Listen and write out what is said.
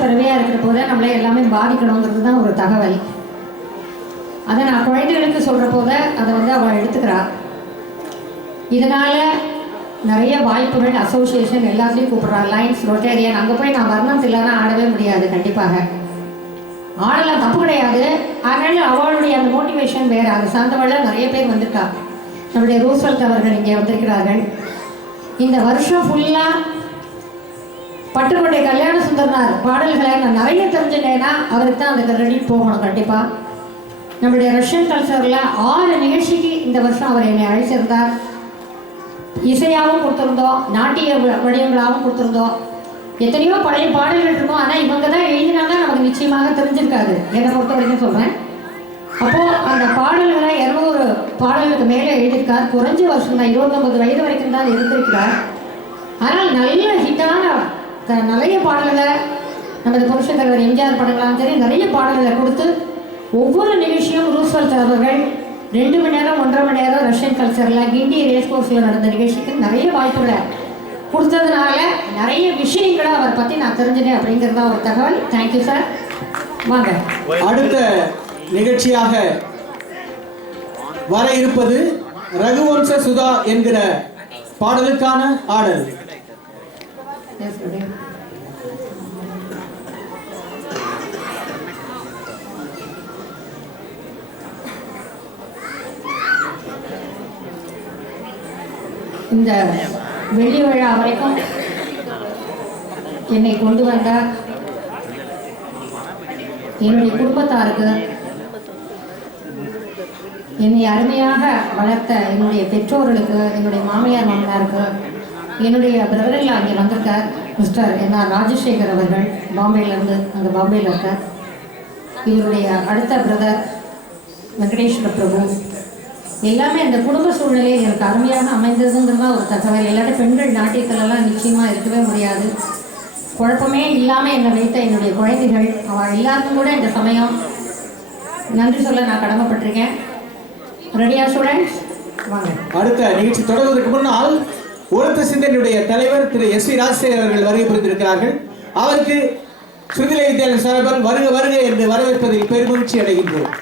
பிறவையாக இருக்கிற போதே நம்மளே எல்லாமே பாதிக்கணுங்கிறது தான் ஒரு தகவல். அதை நான் குழந்தைகளுக்கு சொல்கிற போத அதை அவள் எடுத்துக்கிறா. இதனால் நிறைய வாய்ப்புகள், அசோசியேஷன் எல்லாத்தையும் கூப்பிட்றா. லைன்ஸ், ரொட்டேரியன், அங்கே போய் நான் வர்ணம் இல்லைன்னா ஆடவே முடியாது. கண்டிப்பாக ஆடலாம், தப்பு கிடையாது. அதனால் அவளுடைய அந்த மோட்டிவேஷன் வேறு. அதை சார்ந்தவள் நிறைய பேர் வந்துட்டா. நம்முடைய ரூஸ்வெல்ட் அவர்கள் இங்கே வந்திருக்கிறார்கள். இந்த வருஷம் ஃபுல்லாக பட்டுக்கோட்டை கல்யாண சுந்தரனார் பாடல்களை நான் நிறைய தெரிஞ்சுட்டேன்னா அவருக்கு தான் அந்த கிரெடிட் போகணும். கண்டிப்பாக நம்முடைய ரஷ்யன் கல்ச்சரில் 6 நிகழ்ச்சிக்கு இந்த வருஷம் அவர் என்னை அழைச்சிருந்தார். இசையாகவும் கொடுத்துருந்தோம், நாட்டிய வடிவங்களாகவும் கொடுத்துருந்தோம். எத்தனையோ பழைய பாடல்கள் இருக்கும். ஆனால் இவங்க தான் எழுதினாங்க, நமக்கு நிச்சயமாக தெரிஞ்சிருக்காது. என்னை பொறுத்த வரைக்கும் சொல்கிறேன். அப்போது அந்த பாடல்களை 200 பாடல்களுக்கு மேலே எழுதியிருக்கார். குறைஞ்ச வருஷம் தான், 29 வயது வரைக்கும் தான் இருந்திருக்கிறார். ஆனால் நல்ல ஹிட்டான நிறைய பாடல்களை நமது புருஷ தலைவர் எம்ஜிஆர் படங்களாம் சரி நிறைய பாடல்களை கொடுத்து ஒவ்வொரு நிகழ்ச்சியும் ரூஸ்வெல்ட் அவர்கள் 2 மணி நேரம் 1.5 மணி நேரம் ரஷ்யன் கல்ச்சரில் கிண்டி ரேஸ் கோர்ஸில் நடந்த நிகழ்ச்சிக்கு நிறைய வாய்ப்புகளை கொடுத்ததுனால நிறைய விஷயங்களை அவரை பற்றி நான் தெரிஞ்சுட்டேன் அப்படிங்கிறதா ஒரு தகவல். Thank you sir. வாங்க. அடுத்த நிகழ்ச்சியாக வர இருப்பது ரகுவம்ச சுதா என்கிற பாடலுக்கான ஆடல். இந்த வெள்ளி விழா வரைக்கும் என்னை கொண்டு வந்த என்னுடைய குடும்பத்தாருக்கு, என்னை அருமையாக வளர்த்த என்னுடைய பெற்றோர்களுக்கு, என்னுடைய மாமியார் மாமனாருக்கு, என்னுடைய பிரதரில் அங்கே வந்திருக்கார் மிஸ்டர் என்ஆர் ராஜசேகர் அவர்கள், பாம்பேலேருந்து, அங்கே பாம்பேயில் இருக்கார். இவருடைய அடுத்த பிரதர் வெங்கடேஸ்வர பிரபு. எல்லாமே அந்த குடும்ப சூழ்நிலை எனக்கு அருமையாக அமைந்ததுங்கிறதா ஒரு தகவல். எல்லாரும் பெண்கள் நாட்டியத்திலலாம் நிச்சயமாக இருக்கவே முடியாது. குழப்பமே இல்லாமல் என்னை வைத்த என்னுடைய குழந்தைகள், அவள் எல்லாருக்கும் கூட இந்த சமயம் நன்றி சொல்ல நான் கடமைப்பட்டிருக்கேன். ரெடியா ஸ்டூடெண்ட்ஸ்? வாங்க. அடுத்த நிகழ்ச்சி தொடர்வதற்கு முன்னால் உரத்த சிந்தனையுடைய தலைவர் திரு எஸ்.வி. ராஜசேகர் அவர்கள் வருகை புரிந்திருக்கிறார்கள். அவருக்கு ஸ்ருதிலை வித்யாலயம் சார்பால் வருக வருக என்று வரவேற்பதில் பெருமகிழ்ச்சி அடைகின்றோம்.